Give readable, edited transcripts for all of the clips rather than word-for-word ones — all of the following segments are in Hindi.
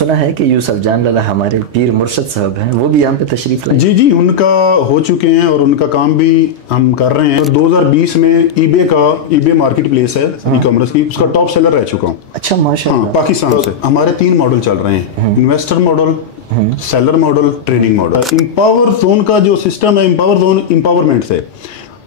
सुना है कि यूसुफ जान लाला हमारे पीर मुर्शद साहब हैं, वो भी यहाँ पे तशरीफ लाए। जी जी, उनका हो चुके हैं और उनका काम भी हम कर रहे हैं। 2020 में ईबे मार्केट प्लेस है ई कॉमर्स की, उसका टॉप सेलर रह चुका हूँ। अच्छा, माशाल्लाह। हाँ, पाकिस्तान से हमारे 3 मॉडल चल रहे हैं, investor model, seller model, trading model. Empower zone का जो सिस्टम है, एम्पावर जोन एम्पावरमेंट से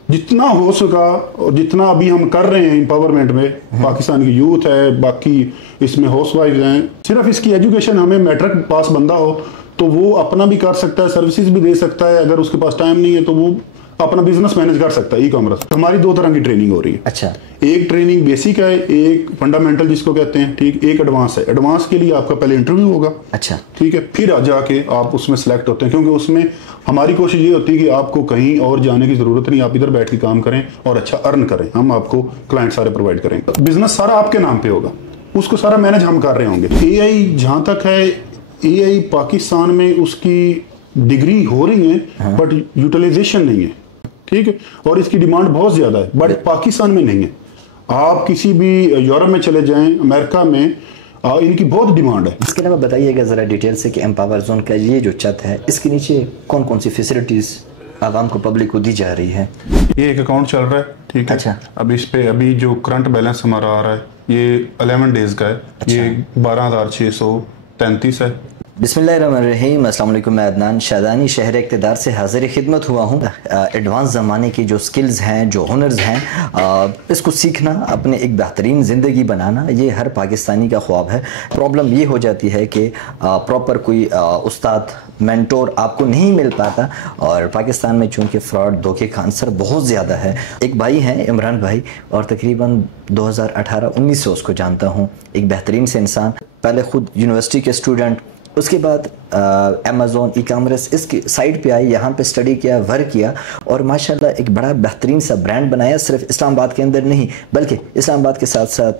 जितना हो सका और जितना अभी हम कर रहे हैं एम्पावरमेंट में, पाकिस्तान की यूथ है, बाकी इसमें हाउस वाइफ हैं, सिर्फ इसकी एजुकेशन, हमें मैट्रिक पास बंदा हो तो वो अपना भी कर सकता है, सर्विसेज भी दे सकता है। अगर उसके पास टाइम नहीं है तो वो अपना बिजनेस मैनेज कर सकता है ई कॉमर्स। हमारी 2 तरह की ट्रेनिंग हो रही है। अच्छा, एक ट्रेनिंग बेसिक है, एक फंडामेंटल जिसको कहते हैं, ठीक, एक एडवांस है। एडवांस के लिए आपका पहले इंटरव्यू होगा। अच्छा, ठीक है, फिर जाके आप उसमें सेलेक्ट होते हैं, क्योंकि उसमें हमारी कोशिश ये होती है कि आपको कहीं और जाने की जरूरत नहीं, आप इधर बैठ के काम करें और अच्छा अर्न करें। हम आपको क्लाइंट सारे प्रोवाइड करेंगे, बिजनेस सारा आपके नाम पे होगा, उसको सारा मैनेज हम कर रहे होंगे। एआई जहां तक है, एआई पाकिस्तान में उसकी डिग्री हो रही है, बट यूटिलाइजेशन नहीं है। ठीक है, और इसकी डिमांड बहुत ज्यादा है, बट पाकिस्तान में नहीं है। आप किसी भी यूरोप में चले जाएं, अमेरिका में इनकी बहुत डिमांड है। इसके अलावा बताइएगा जरा डिटेल से कि एम्पावर जोन का ये जो छत है, इसके नीचे कौन कौन सी फैसिलिटीज आवाम को, पब्लिक को दी जा रही है। ये एक अकाउंट चल रहा है, ठीक है। अच्छा। अब इस पे अभी जो करंट बैलेंस हमारा आ रहा है ये 11 डेज का है। अच्छा। ये 12,633 है। बिस्मिल्लाहिर्रहमानिर्रहीम, अस्सलाम वालेकुम। मैं अदनान शादानी शहर इक़्तिदार से हाज़िर खिदमत हुआ हूँ। एडवांस ज़माने की जो स्किल्स हैं, जो हुनर्स हैं, इसको सीखना, अपने एक बेहतरीन ज़िंदगी बनाना, ये हर पाकिस्तानी का ख्वाब है। प्रॉब्लम ये हो जाती है कि प्रॉपर कोई उस्ताद, मेंटोर आपको नहीं मिल पाता, और पाकिस्तान में चूँकि फ़्रॉड, धोखे का अंसर बहुत ज़्यादा है। एक भाई हैं इमरान भाई, और तकरीबन 2018-19 से उसको जानता हूँ। एक बेहतरीन से इंसान, पहले ख़ुद यूनिवर्सिटी के स्टूडेंट, उसके बाद अमेज़ॉन ई कॉमर्स इसकी साइट पे आए, यहाँ पे स्टडी किया, वर्क किया, और माशाल्लाह एक बड़ा बेहतरीन सा ब्रांड बनाया। सिर्फ इस्लामाबाद के अंदर नहीं, बल्कि इस्लामाबाद के साथ साथ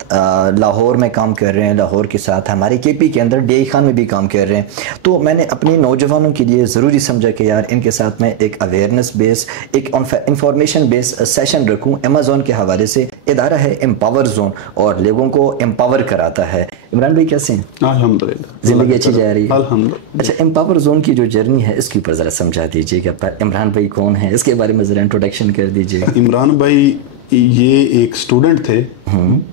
लाहौर में काम कर रहे हैं, लाहौर के साथ हमारे केपी के अंदर DI खान में भी काम कर रहे हैं। तो मैंने अपनी नौजवानों के लिए ज़रूरी समझा कि यार इनके साथ मैं एक अवेयरनेस बेस, एक इंफॉर्मेशन बेस सेशन रखूँ। अमेज़ॉन के हवाले से इदारा है एम्पावर जोन, और लोगों को एम्पावर कराता है। इमरान भाई कैसे हैं? अल्हम्दुलिल्लाह, ज़िंदगी अच्छी जा रही है? अल्हम्दुलिल्लाह। अच्छा, एम्पावर जोन की जो जर्नी है इसके ऊपर ज़रा समझा दीजिएगा। इमरान भाई कौन है, इसके बारे में ज़रा इंट्रोडक्शन कर दीजिएगा। इमरान भाई ये एक स्टूडेंट थे।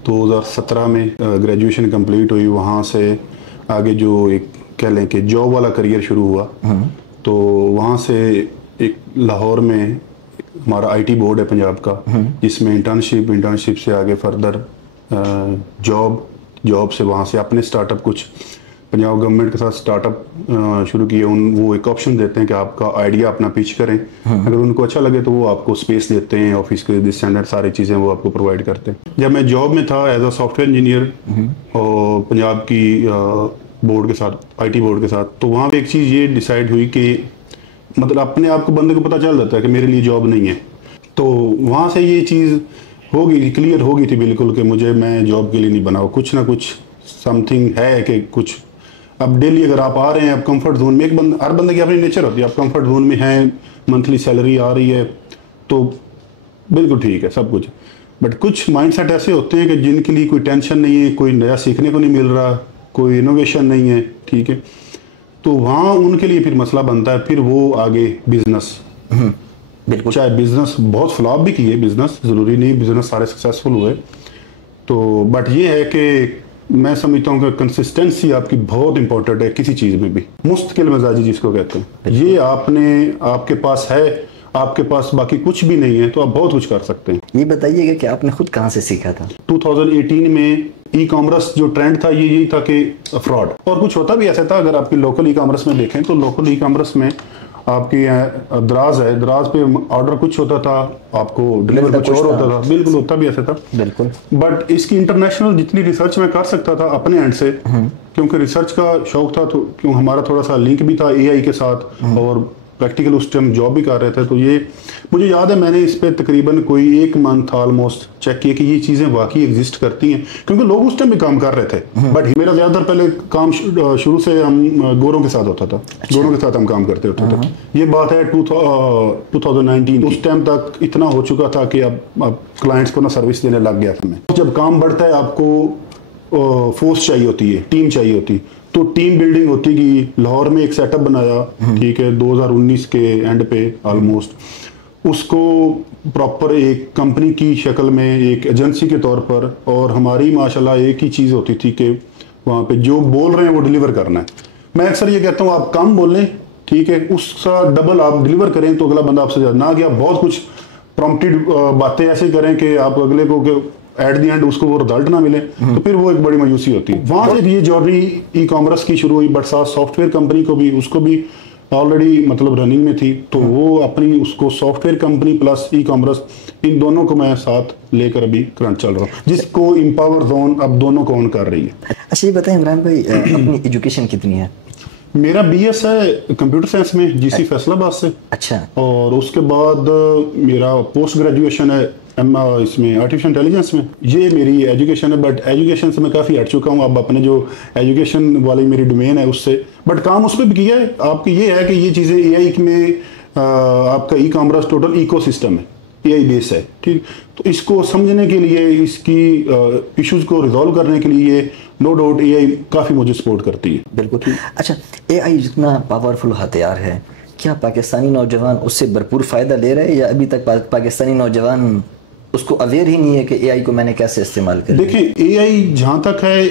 2017 में ग्रेजुएशन कंप्लीट हुई, वहाँ से आगे जो एक कह लें कि जॉब वाला करियर शुरू हुआ। तो वहाँ से एक लाहौर में हमारा IT बोर्ड है पंजाब का, जिसमें इंटर्नशिप से आगे फर्दर जॉब से वहाँ से अपने स्टार्टअप, कुछ पंजाब गवर्नमेंट के साथ स्टार्टअप शुरू किए। वो एक ऑप्शन देते हैं कि आपका आइडिया अपना पिच करें, अगर उनको अच्छा लगे तो वो आपको स्पेस देते हैं, ऑफिस के स्टैंडर्ड सारी चीज़ें वो आपको प्रोवाइड करते हैं। जब मैं जॉब में था एज अ सॉफ्टवेयर इंजीनियर और पंजाब की बोर्ड के साथ, IT बोर्ड के साथ, तो वहाँ पर एक चीज़ ये डिसाइड हुई कि मतलब अपने आप को बंदे को पता चल जाता है कि मेरे लिए जॉब नहीं है। तो वहाँ से ये चीज़ क्लियर हो गई थी बिल्कुल कि मैं जॉब के लिए नहीं बना, कुछ ना कुछ समथिंग है कि कुछ। अब डेली अगर आप आ रहे हैं, आप कंफर्ट जोन में, हर बंदे की अपनी नेचर होती है, आप कंफर्ट जोन में हैं, मंथली सैलरी आ रही है तो बिल्कुल ठीक है सब कुछ। बट कुछ माइंडसेट ऐसे होते हैं कि जिनके लिए कोई टेंशन नहीं है, कोई नया सीखने को नहीं मिल रहा, कोई इनोवेशन नहीं है, ठीक है, तो वहाँ उनके लिए फिर मसला बनता है। फिर वो आगे बिजनेस, बिल्कुल, चाहे बिजनेस बहुत फ्लॉप भी किए, बिजनेस ज़रूरी नहीं बिजनेस सारे सक्सेसफुल हुए, तो बट ये है कि मैं समझता हूँ कि कंसिस्टेंसी आपकी बहुत इंपॉर्टेंट है किसी चीज़ में भी। मुस्तकिल मिजाजी जिसको कहते हैं, ये आपके पास है, आपके पास बाकी कुछ भी नहीं है तो आप बहुत कुछ कर सकते हैं। ये बताइएगा कि आपने खुद कहाँ से सीखा था? 2018 में ई कॉमर्स जो ट्रेंड था ये यही था कि फ्रॉड, और कुछ होता भी ऐसा था। अगर आपकी लोकल ई कॉमर्स में देखें तो लोकल ई कॉमर्स में आपकी दराज है, दराज पे ऑर्डर कुछ होता था, आपको डिलीवर कुछ और होता था, बिल्कुल होता भी ऐसा था बिल्कुल। बट इसकी इंटरनेशनल जितनी रिसर्च मैं कर सकता था अपने एंड से, क्योंकि रिसर्च का शौक था, तो क्यों हमारा थोड़ा सा लिंक भी था AI के साथ, और प्रैक्टिकल उस टाइम जॉब भी कर रहे थे, तो ये मुझे याद है मैंने इस पे तकरीबन कोई 1 मंथ ऑलमोस्ट चेक किया कि ये चीज़ें वाकई एग्जिस्ट करती हैं, क्योंकि लोग उस टाइम भी काम कर रहे थे। बट मेरा ज़्यादातर पहले काम शुरू से हम गोरों के साथ होता था। अच्छा। गोरों के साथ हम काम करते होते थे। ये बात है 2019, उस टाइम तक इतना हो चुका था कि अब क्लाइंट्स को ना सर्विस देने लग गया था मैं। जब काम बढ़ता है आपको फोर्स चाहिए होती है, टीम चाहिए होती है, तो टीम बिल्डिंग होती गई, लाहौर में एक सेटअप बनाया, ठीक है, 2019 के एंड पे ऑलमोस्ट उसको प्रॉपर एक कंपनी की शक्ल में, एक एजेंसी के तौर पर, और हमारी माशाल्लाह एक ही चीज़ होती थी कि वहाँ पे जो बोल रहे हैं वो डिलीवर करना है। मैं अक्सर ये कहता हूँ आप कम बोलें, ठीक है, उसका डबल आप डिलीवर करें तो अगला बंदा आपसे ज़्यादा, ना कि आप बहुत कुछ प्रॉम्प्टेड बातें ऐसे करें कि आप अगले को एट द एंड उसको वो रिजल्ट ना मिले, तो फिर वो एक बड़ी मायूसी होती है। वहाँ से ये जर्नी ई कॉमर्स की शुरू हुई, बट साथ सॉफ्टवेयर कंपनी को भी, उसको भी ऑलरेडी मतलब रनिंग में थी, तो वो अपनी उसको software company plus ecommerce, इन दोनों को मैं साथ लेकर अभी करंट चल रहा हूँ, जिसको एम्पावर जोन अब दोनों को ऑन कर रही है। अच्छा ये बताएं इमरान भाई, अपनी एजुकेशन कितनी है? मेरा बीएस है कंप्यूटर साइंस में, जीसी फैसलाबाद से। अच्छा। और उसके बाद मेरा पोस्ट ग्रेजुएशन है इसमें आर्टिफिशियल इंटेलिजेंस में। ये मेरी एजुकेशन है, बट एजुकेशन से मैं काफ़ी हट चुका हूँ अब, अपने जो एजुकेशन वाली मेरी डोमेन है उससे, बट काम उस पर भी किया है। आपकी ये है कि ये चीज़ें एआई में आपका ई कॉमर्स टोटल इकोसिस्टम है, एआई बेस है, ठीक। तो इसको समझने के लिए, इसकी इश्यूज को रिजॉल्व करने के लिए नो डाउट एआई काफ़ी मुझे सपोर्ट करती है। बिल्कुल। अच्छा, एआई जितना पावरफुल हथियार है, क्या पाकिस्तानी नौजवान उससे भरपूर फ़ायदा ले रहे हैं, या अभी तक पाकिस्तानी नौजवान उसको अवेयर ही नहीं है कि एआई को मैंने कैसे इस्तेमाल करें? देखिए, एआई जहाँ तक है,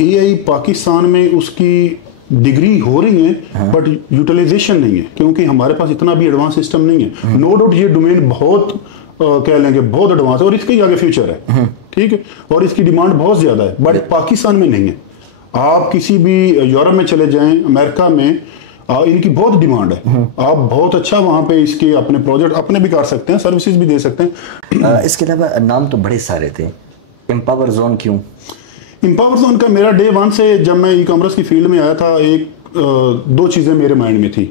एआई पाकिस्तान में उसकी डिग्री हो रही है, हाँ। बट यूटिलाइजेशन नहीं है, क्योंकि हमारे पास इतना भी एडवांस सिस्टम नहीं है। नो डाउट ये डोमेन बहुत कह लेंगे बहुत एडवांस है, और इसके आगे फ्यूचर है, ठीक है, और इसकी डिमांड बहुत ज्यादा है, बट पाकिस्तान में नहीं है। आप किसी भी यूरोप में चले जाएं, अमेरिका में इनकी बहुत डिमांड है। आप बहुत अच्छा वहां पे इसके अपने प्रोजेक्ट अपने भी कर सकते हैं, सर्विसेज भी दे सकते हैं। इसके अलावा नाम तो बड़े सारे थे, एम्पावर जोन क्यों? एम्पावर जोन का मेरा डे वन से, जब मैं ई कॉमर्स की फील्ड में आया था, एक दो चीज़ें मेरे माइंड में थी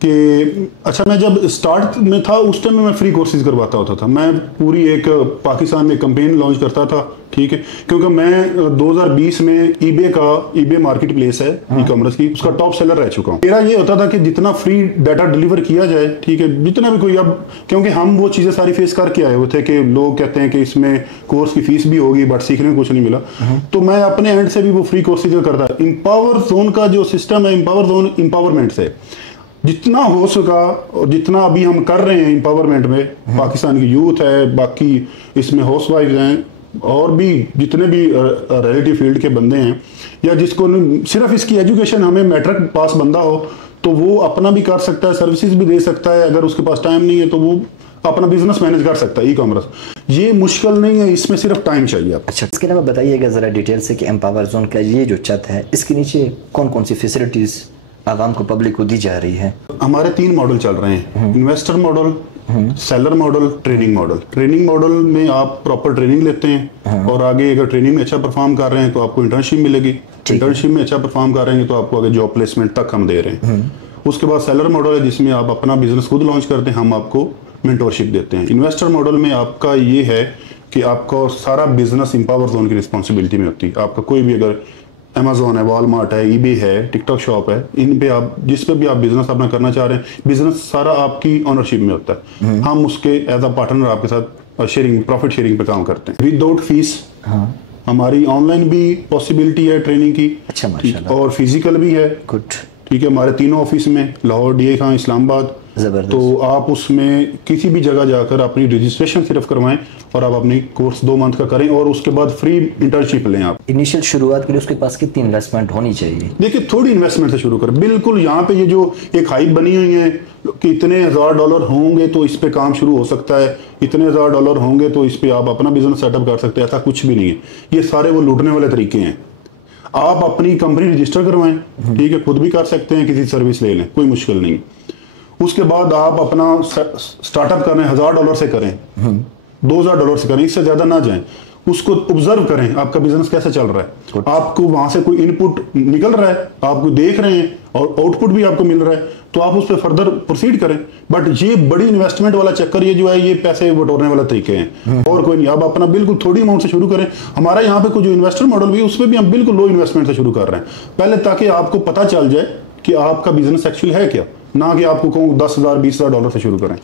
कि अच्छा, मैं जब स्टार्ट में था उस टाइम में मैं फ्री कोर्सेज करवाता होता था। मैं पूरी एक पाकिस्तान में कैंपेन लॉन्च करता था, ठीक है, क्योंकि मैं 2020 में ईबे मार्केट प्लेस है ई कॉमर्स की, उसका टॉप सेलर रह चुका हूँ। मेरा ये होता था कि जितना फ्री डाटा डिलीवर किया जाए, ठीक है, जितना भी कोई, अब क्योंकि हम वो चीज़ें सारी फेस करके आए हुए थे कि लोग कहते हैं कि इसमें कोर्स की फीस भी होगी बट सीखने को कुछ नहीं मिला, तो मैं अपने एंड से भी वो फ्री कोर्सेज करता। एम्पावर जोन का जो सिस्टम है, एम्पावर जोन एम्पावरमेंट से जितना हो सका और जितना अभी हम कर रहे हैं एम्पावरमेंट में, पाकिस्तान की यूथ है, बाकी इसमें हाउस वाइफ हैं, और भी जितने भी रिलेटिव फील्ड के बंदे हैं, या जिसको सिर्फ इसकी एजुकेशन, हमें मैट्रिक पास बंदा हो तो वो अपना भी कर सकता है, सर्विसेज भी दे सकता है। अगर उसके पास टाइम नहीं है तो वो अपना बिजनेस मैनेज कर सकता है। ई कॉमर्स ये मुश्किल नहीं है, इसमें सिर्फ टाइम चाहिए आपको। अच्छा, इसके अलावा बताइएगा ज़रा डिटेल से कि एम्पावर जोन का ये जो छत है, इसके नीचे कौन कौन सी फैसिलिटीज़ आवाम को, पब्लिक को दी जा रही है? हमारे 3 मॉडल चल रहे हैं, investor model, seller model, training model. Training model में आप प्रॉपर ट्रेनिंग लेते हैं, और आगे अगर ट्रेनिंग में अच्छा परफॉर्म कर रहे हैं तो आपको इंटर्नशिप मिलेगी, इंटर्नशिप में अच्छा परफॉर्म कर रहे हैं तो आपको आगे जॉब प्लेसमेंट तक हम दे रहे हैं। उसके बाद सेलर मॉडल है, जिसमें आप अपना बिजनेस खुद लॉन्च करते हैं, हम आपको मेंटोरशिप देते हैं। इन्वेस्टर मॉडल में आपका ये है कि आपका सारा बिजनेस एम्पावर जोन की रिस्पॉन्सिबिलिटी में होती है। आपका कोई भी, अगर अमेजोन है, वॉलमार्ट है, ईबे है, टिकटॉक शॉप है, इन पे आप जिस पे भी आप बिजनेस अपना करना चाह रहे हैं, बिजनेस सारा आपकी ऑनरशिप में होता है। हम उसके एज अ पार्टनर आपके साथ शेयरिंग, प्रॉफिट शेयरिंग पे काम करते हैं विदाउट फीस। हमारी ऑनलाइन भी पॉसिबिलिटी है ट्रेनिंग की, अच्छा माशाल्लाह, और फिजिकल भी है। गुड, ठीक है, हमारे 3 ऑफिस में, लाहौर, डीए खां, इस्लामाबाद। तो आप उसमें किसी भी जगह जाकर अपनी रजिस्ट्रेशन सिर्फ करवाएं और आप अपनी कोर्स 2 मंथ का करें, और उसके बाद फ्री इंटर्नशिप लें। आप इनिशियल शुरुआत के लिए उसके पास कितनी इन्वेस्टमेंट होनी चाहिए? देखिए, थोड़ी इन्वेस्टमेंट से शुरू करें। बिल्कुल, यहाँ पे ये जो एक हाइप बनी हुई है कि इतने $1000 होंगे तो इस पे काम शुरू हो सकता है, इतने $1000 होंगे तो इस पे आप अपना बिजनेस सेटअप कर सकते हैं, ऐसा कुछ भी नहीं है। ये सारे वो लूटने वाले तरीके हैं। आप अपनी कंपनी रजिस्टर करवाएं, ठीक है, खुद भी कर सकते हैं, किसी सर्विस ले लें, कोई मुश्किल नहीं। उसके बाद आप अपना स्टार्टअप करें, $1000 से करें, $2000 से करें, इससे ज्यादा ना जाएं। उसको ऑब्जर्व करें, आपका बिजनेस कैसे चल रहा है, आपको वहां से कोई इनपुट निकल रहा है, आपको देख रहे हैं, और आउटपुट भी आपको मिल रहा है, तो आप उस पर फर्दर प्रोसीड करें। बट ये बड़ी इन्वेस्टमेंट वाला चक्कर, ये जो है, ये पैसे बटोरने वाला तरीके हैं, और कोई नहीं। आप अपना बिल्कुल थोड़ी अमाउंट से शुरू करें। हमारा यहाँ पे कोई जो इन्वेस्टर मॉडल भी, उसमें भी हम बिल्कुल लो इन्वेस्टमेंट से शुरू कर रहे हैं पहले, ताकि आपको पता चल जाए कि आपका बिजनेस एक्चुअली है क्या, ना कि आपको कहूँ $10,000 $20,000 से शुरू करें।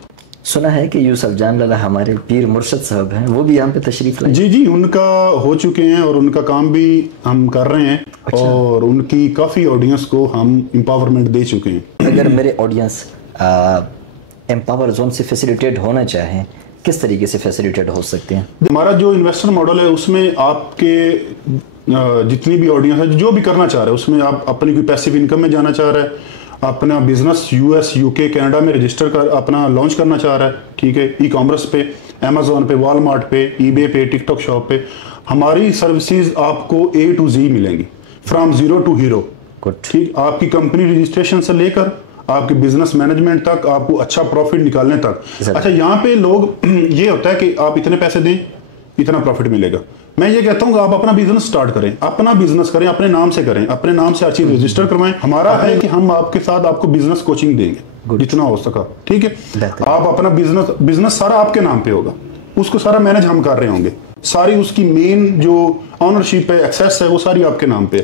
सुना है कि यूसुफ जान लाला हमारे पीर मुर्शद साहब हैं, वो भी यहाँ पे तशरीफ लाए। जी जी, उनका हो चुके हैं और उनका काम भी हम कर रहे हैं। अच्छा। और उनकी काफ़ी ऑडियंस को हम एम्पावरमेंट दे चुके हैं। अगर मेरे ऑडियंस एम्पावर जोन से फैसिलिटेट होना चाहें, किस तरीके से फैसिलिटेट हो सकते हैं? हमारा जो इन्वेस्टर मॉडल है उसमें आपके जितनी भी ऑडियंस है जो भी करना चाह रहे हैं, उसमें आप अपनी कोई पैसिव इनकम में जाना चाह रहे हैं, अपना बिजनेस यूएस यूके कनाडा में रजिस्टर कर अपना लॉन्च करना चाह रहा है, ठीक है, ई कॉमर्स पे, अमेजोन पे, वॉलमार्ट पे, ईबे पे, टिकटॉक शॉप पे, हमारी सर्विसेज आपको A to Z मिलेंगी, फ्रॉम जीरो टू हीरो। ठीक, आपकी कंपनी रजिस्ट्रेशन से लेकर आपके बिजनेस मैनेजमेंट तक, आपको अच्छा प्रॉफिट निकालने तक। अच्छा, यहाँ पे लोग ये होता है कि आप इतने पैसे दें इतना प्रॉफिट मिलेगा। मैं ये कहता हूँ आप अपना बिजनेस स्टार्ट करें, अपना बिजनेस करें, अपने नाम से करें, अपने नाम से हर चीज रजिस्टर करवाएं। हमारा है कि हम आपके साथ आपको बिजनेस कोचिंग देंगे जितना हो सका, ठीक है। आप अपना बिजनेस सारा आपके नाम पे होगा, उसको सारा मैनेज हम कर रहे होंगे, सारी उसकी मेन जो ऑनरशिप है, एक्सेस है, वो सारी आपके नाम पे।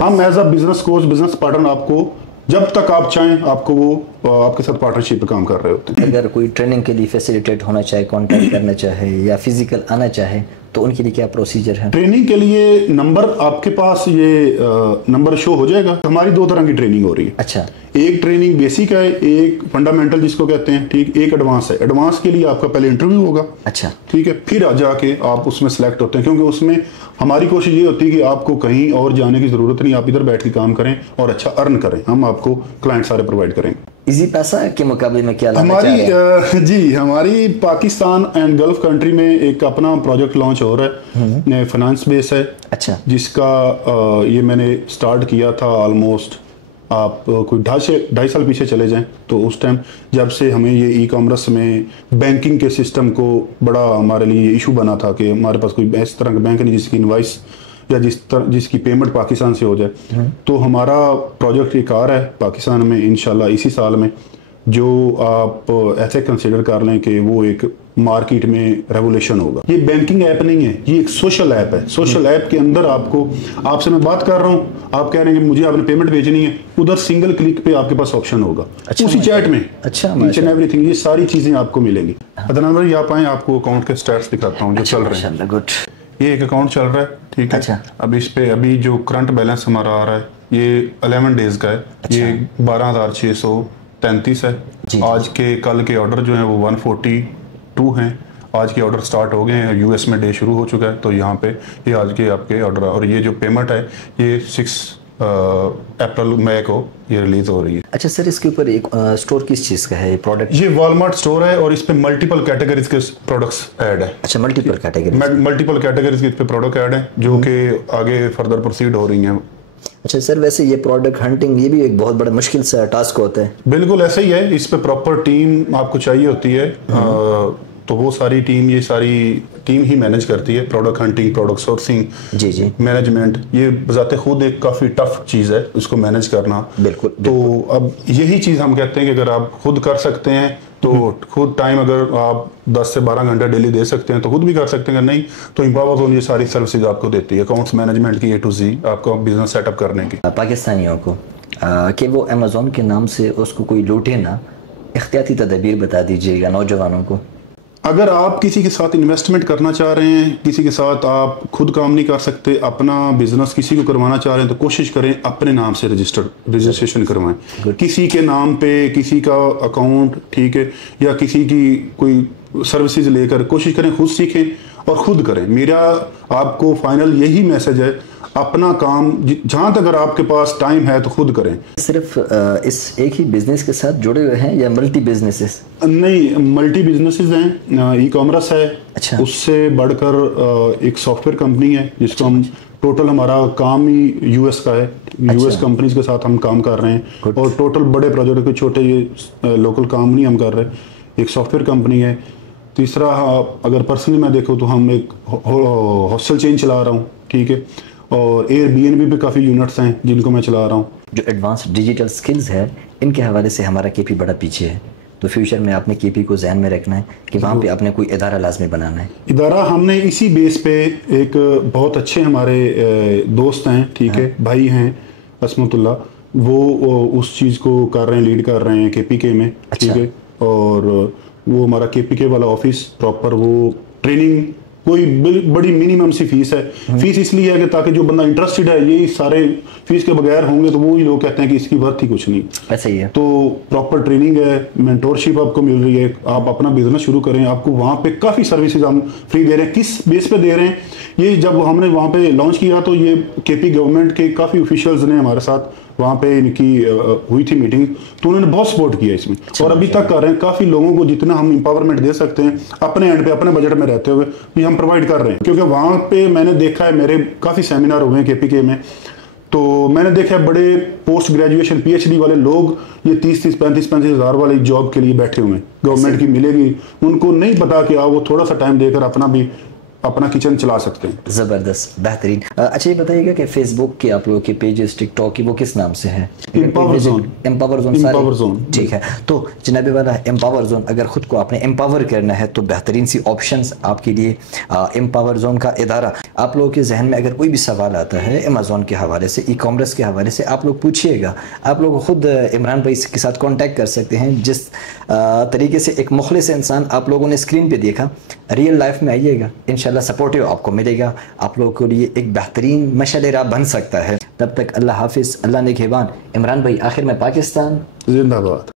हम as a business coach, business partner आपको जब तक आप चाहें आपको वो आपके साथ पार्टनरशिप पे काम कर रहे होते हैं। अगर कोई ट्रेनिंग के लिए फैसिलिटेट होना चाहे, कांटेक्ट करना चाहे या फिजिकल आना चाहे, तो उनके लिए क्या प्रोसीजर है? ट्रेनिंग के लिए नंबर आपके पास ये नंबर शो हो जाएगा। हमारी 2 तरह की ट्रेनिंग हो रही है। अच्छा, एक ट्रेनिंग बेसिक है, एक फंडामेंटल जिसको कहते हैं, ठीक, एक एडवांस है। एडवांस के लिए आपका पहले इंटरव्यू होगा। अच्छा, ठीक है, फिर जाके आप उसमें सेलेक्ट होते हैं, क्योंकि उसमें हमारी कोशिश ये होती है कि आपको कहीं और जाने की जरूरत नहीं, आप इधर बैठ के काम करें और अच्छा अर्न करें। हम आपको क्लाइंट सारे प्रोवाइड करेंगे। इजी पैसा के मुकाबले में क्या लाना चाह रहे हैं? जी, हमारी पाकिस्तान एंड गल्फ कंट्री में एक अपना प्रोजेक्ट लॉन्च हो रहा है, फाइनेंस बेस है। अच्छा, जिसका ये मैंने स्टार्ट किया था ऑलमोस्ट, आप कोई 2.5 साल पीछे चले जाएं तो उस टाइम जब से हमें ये ई कॉमर्स में बैंकिंग के सिस्टम को बड़ा हमारे लिए इशू बना था कि हमारे पास कोई इस तरह का बैंक नहीं जिसकी इनवाइस या जिसकी पेमेंट पाकिस्तान से हो जाए। तो हमारा प्रोजेक्ट एक आ रहा है पाकिस्तान में इंशाल्लाह इसी साल में, जो आप ऐसे कंसिडर कर लें कि वो एक मार्केट में रेवोल्यूशन होगा। ये बैंकिंग ऐप नहीं है, ये एक सोशल ऐप है। सोशल ऐप के अंदर आपसे मैं बात कर रहा हूँ, आप कह रहे हैं कि मुझे आपने पेमेंट भेजनी है, उधर सिंगल क्लिक पे आपके पास ऑप्शन होगा। अच्छा, उसी चैट में ईच एंड एवरीथिंग, ये सारी चीजें आपको मिलेंगी। अदनान भाई आप आए, आपको अकाउंट के स्टैट्स दिखाता हूँ जो चल रहे हैं। गुड, ये एक अकाउंट चल रहा है, ठीक है। अच्छा, अब इस पे अभी जो करंट बैलेंस हमारा आ रहा है ये 11 डेज का है। अच्छा। ये 12,633 है। आज के कल के ऑर्डर जो है वो 142 हैं। आज के ऑर्डर स्टार्ट हो गए हैं, यूएस में डे शुरू हो चुका है, तो यहाँ पे ये आज के आपके ऑर्डर, और ये जो पेमेंट है ये 6 अप्रैल मई को ये रिलीज हो रही है। अच्छा सर, इसके ऊपर एक स्टोर किस चीज का है ये प्रोडक्ट? ये वॉलमार्ट स्टोर है और इस पे मल्टीपल कैटेगरीज के प्रोडक्ट्स ऐड है। अच्छा, मल्टीपल कैटेगरीज के इस पे प्रोडक्ट ऐड है जो कि आगे फर्दर प्रोसीड हो रही हैं। अच्छा सर, वैसे ये प्रोडक्ट हंटिंग ये भी एक बहुत बड़ा मुश्किल सा टास्क होता है। बिल्कुल ऐसा ही है, इस पे प्रॉपर टीम आपको चाहिए होती है। तो वो सारी टीम ही मैनेज करती है प्रोडक्ट हंटिंग, प्रोडक्ट सोर्सिंग, जी मैनेजमेंट। ये बजाते खुद एक काफ़ी टफ चीज़ है उसको मैनेज करना। बिल्कुल। तो अब यही चीज़ हम कहते हैं कि अगर आप खुद कर सकते हैं तो खुद टाइम अगर आप 10 से 12 घंटे डेली दे सकते हैं तो खुद भी कर सकते हैं, अगर नहीं तो एम्पावर जोन ये सारी सर्विसेज आपको देती है, अकाउंट्स मैनेजमेंट की A to Z, आपको बिजनेस सेटअप करने की। पाकिस्तानियों को कि वो अमेजोन के नाम से उसको कोई लूटे ना, एहतियाती तदबीर बता दीजिएगा नौजवानों को। अगर आप किसी के साथ इन्वेस्टमेंट करना चाह रहे हैं, किसी के साथ आप खुद काम नहीं कर सकते, अपना बिजनेस किसी को करवाना चाह रहे हैं, तो कोशिश करें अपने नाम से रजिस्ट्रेशन करवाएं। किसी के नाम पे किसी का अकाउंट, ठीक है, या किसी की कोई सर्विसेज लेकर कोशिश करें खुद सीखें और खुद करें। मेरा आपको फाइनल यही मैसेज है, अपना काम जहां तक अगर आपके पास टाइम है तो खुद करें। सिर्फ इस एक ही बिजनेस के साथ जुड़े हुए हैं या मल्टी बिजनेसेस? नहीं, मल्टी बिजनेसेस हैं, ई कॉमर्स है। अच्छा। उससे बढ़कर एक सॉफ्टवेयर कंपनी है जिसको हम टोटल हमारा काम ही यूएस का है। यूएस कंपनीज के साथ हम काम कर रहे हैं और टोटल बड़े प्रोजेक्ट के छोटे ये लोकल काम नहीं हम कर रहे। एक सॉफ्टवेयर कंपनी है। तीसरा, अगर पर्सनली मैं देखूँ तो हम एक हॉस्टल चेन चला रहा हूँ, ठीक है, और एयरबीएनबी पे काफ़ी यूनिट्स हैं जिनको मैं चला रहा हूँ। जो एडवांस डिजिटल स्किल्स है इनके हवाले से हमारा केपी बड़ा पीछे है, तो फ्यूचर में आपने केपी को ज़हन में रखना है कि वहाँ पे आपने कोई इदारा लाजमी बनाना है। इदारा हमने इसी बेस पे एक बहुत अच्छे हमारे दोस्त हैं, ठीक है, भाई हैं असमतुल्ला, वो उस चीज़ को कर रहे हैं, लीड कर रहे हैं केपी के में। ठीक है, और वो हमारा KPK वाला ऑफिस प्रॉपर, वो ट्रेनिंग कोई बड़ी मिनिमम सी फीस है। फीस इसलिए है कि ताकि जो बंदा इंटरेस्टेड है, यही सारे फीस के बगैर होंगे तो वो ही लोग कहते हैं कि इसकी वर्थ ही कुछ नहीं। ऐसा ही है। तो प्रॉपर ट्रेनिंग है, मेंटोरशिप आपको मिल रही है, आप अपना बिजनेस शुरू करें, आपको वहाँ पे काफ़ी सर्विसेज हम फ्री दे रहे हैं। किस बेस पे दे रहे हैं, ये जब हमने वहाँ पे लॉन्च किया तो ये KP गवर्नमेंट के काफ़ी ऑफिशियल्स ने हमारे साथ वहाँ पे इनकी हुई थी मीटिंग, तो उन्होंने बहुत सपोर्ट किया इसमें और अभी तक कर रहे हैं। काफ़ी लोगों को जितना हम एम्पावरमेंट दे सकते हैं अपने एंड पे, अपने बजट में रहते हुए, ये हम प्रोवाइड कर रहे हैं। क्योंकि वहाँ पे मैंने देखा है, मेरे काफ़ी सेमिनार हुए हैं KPK में, तो मैंने देखा है बड़े पोस्ट ग्रेजुएशन PhD वाले लोग ये 30-30, 35-35 हज़ार वाली जॉब के लिए बैठे हुए हैं, गवर्नमेंट की मिलेगी, उनको नहीं पता कि वो थोड़ा सा टाइम देकर अपना किचन चला सकते हैं। ज़बरदस्त, बेहतरीन। अच्छा, ये बताइएगा कि फेसबुक के आप लोगों के पेजेस, टिकटॉक की, वो किस नाम से हैं? Empower zone. Empower zone, empower zone, ठीक है। तो जनाब वाला एम्पावर जोन, अगर खुद को आपने एम्पावर करना है तो बेहतरीन सी ऑप्शंस आपके लिए। एम्पावर जोन का इदारा, आप लोगों के जहन में अगर कोई भी सवाल आता है अमेज़ॉन के हवाले से, ई-कॉमर्स के हवाले से, आप लोग पूछिएगा। आप लोग खुद इमरान भाई के साथ कॉन्टैक्ट कर सकते हैं। जिस तरीके से एक मुखलिस इंसान आप लोगों ने स्क्रीन पर देखा, रियल लाइफ में आइएगा, इंशाल्लाह सपोर्टिव आपको मिलेगा। आप लोगों के लिए एक बेहतरीन मशाल राह बन सकता है। तब तक अल्लाह हाफिज़, अल्लाह निगहबान। इमरान भाई, आखिर में पाकिस्तान जिंदाबाद।